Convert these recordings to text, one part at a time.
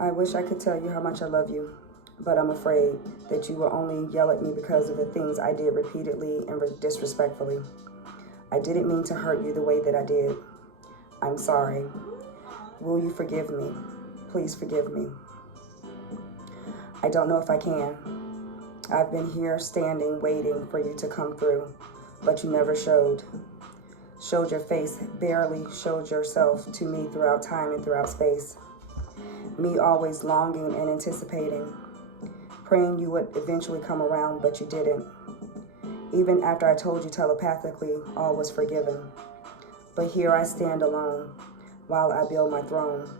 I wish I could tell you how much I love you, but I'm afraid that you will only yell at me because of the things I did repeatedly and disrespectfully. I didn't mean to hurt you the way that I did. I'm sorry. Will you forgive me? Please forgive me. I don't know if I can. I've been here standing, waiting for you to come through, but you never showed. Showed your face, barely showed yourself to me throughout time and throughout space. Me always longing and anticipating, praying you would eventually come around, but you didn't. Even after I told you telepathically all was forgiven. But here I stand alone while I build my throne.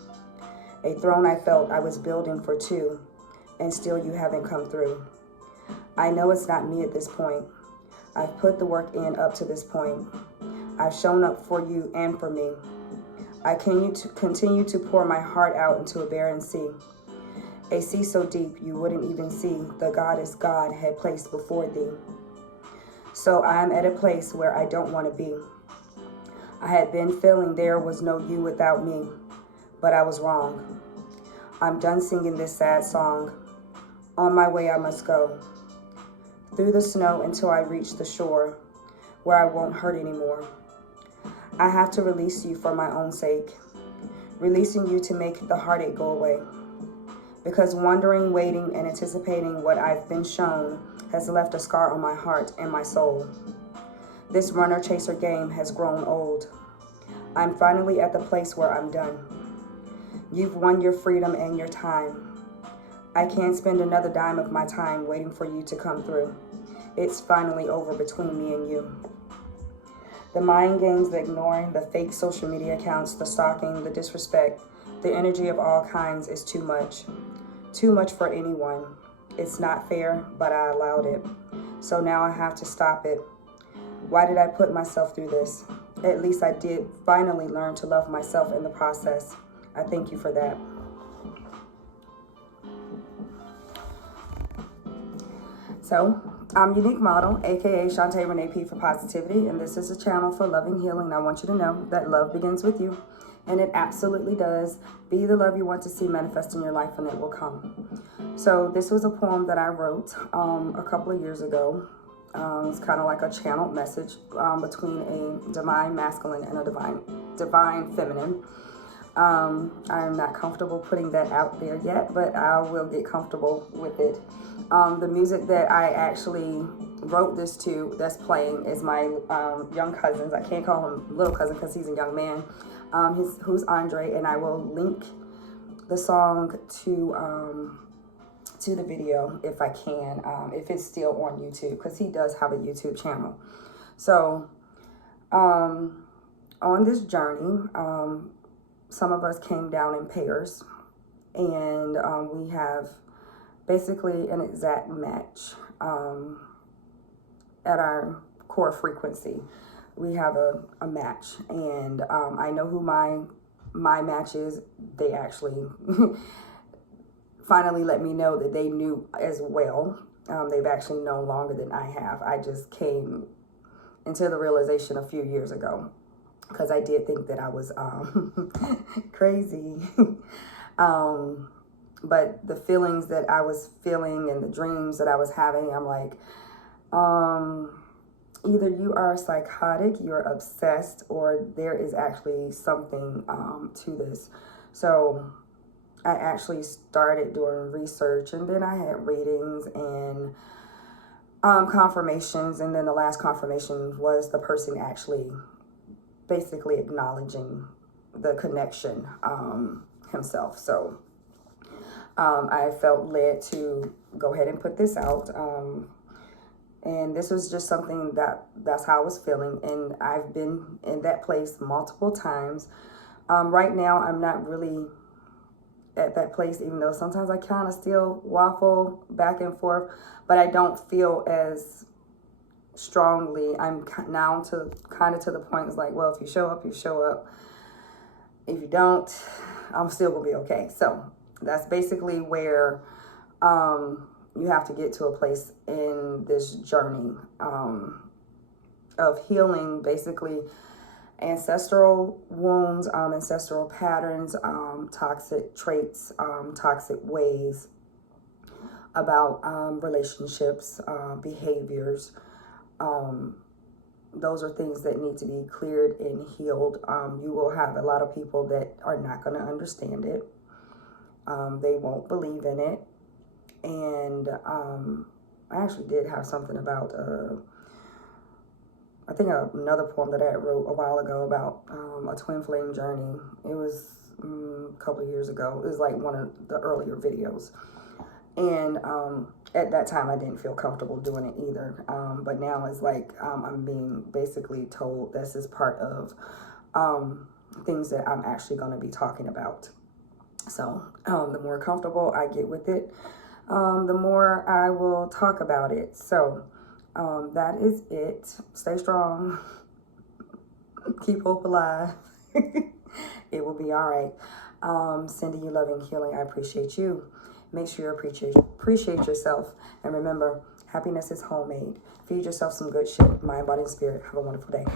A throne I felt I was building for two, and still you haven't come through. I know it's not me at this point. I've put the work in up to this point. I've shown up for you and for me. I continue to pour my heart out into a barren sea. A sea so deep you wouldn't even see the goddess God had placed before thee. So I am at a place where I don't want to be. I had been feeling there was no you without me, but I was wrong. I'm done singing this sad song. On my way I must go. Through the snow until I reach the shore, where I won't hurt anymore. I have to release you for my own sake, releasing you to make the heartache go away. Because wondering, waiting, and anticipating what I've been shown has left a scar on my heart and my soul. This runner-chaser game has grown old. I'm finally at the place where I'm done. You've won your freedom and your time. I can't spend another dime of my time waiting for you to come through. It's finally over between me and you. The mind games, the ignoring, the fake social media accounts, the stalking, the disrespect, the energy of all kinds is too much. Too much for anyone. It's not fair, but I allowed it. So now I have to stop it. Why did I put myself through this? At least I did finally learn to love myself in the process. I thank you for that. So, I'm Unique Model, aka Shantae Renee P for Positivity, and this is a channel for loving healing. I want you to know that love begins with you, and it absolutely does. Be the love you want to see manifest in your life, and it will come. So, this was a poem that I wrote a couple of years ago. It's kind of like a channeled message between a divine masculine and a divine feminine. I'm not comfortable putting that out there yet, but I will get comfortable with it. The music that I actually wrote this to that's playing is my young cousin's. I can't call him little cousin because he's a young man. Who's Andre, and I will link the song to the video if I can, if it's still on YouTube, because he does have a YouTube channel. So on this journey, some of us came down in pairs, and we have basically an exact match at our core frequency. We have a match, and I know who my match is. They actually finally let me know that they knew as well. They've actually known longer than I have. I just came into the realization a few years ago, because I did think that I was crazy. But the feelings that I was feeling and the dreams that I was having, I'm like, either you are psychotic, you're obsessed, or there is actually something to this. So I actually started doing research, and then I had readings and confirmations, and then the last confirmation was the person actually basically acknowledging the connection himself. So I felt led to go ahead and put this out. And this was just something that's how I was feeling. And I've been in that place multiple times. Right now, I'm not really at that place, even though sometimes I kind of still waffle back and forth, but I don't feel as strongly. I'm now to the point, it's like, well, if you show up, you show up. If you don't, I'm still gonna be okay. So that's basically where you have to get to a place in this journey of healing, basically ancestral wounds, ancestral patterns, toxic traits, toxic ways about relationships, behaviors. Those are things that need to be cleared and healed. You will have a lot of people that are not going to understand it. They won't believe in it. And I actually did have something about, I think another poem that I wrote a while ago about a twin flame journey. It was a couple of years ago. It was like one of the earlier videos. And at that time, I didn't feel comfortable doing it either. But now it's like I'm being basically told this is part of things that I'm actually going to be talking about. So the more comfortable I get with it, the more I will talk about it. So that is it. Stay strong. Keep hope alive. It will be all right. Sending you loving healing. I appreciate you. Make sure you appreciate yourself. And remember, happiness is homemade. Feed yourself some good shit. Mind, body, and spirit. Have a wonderful day.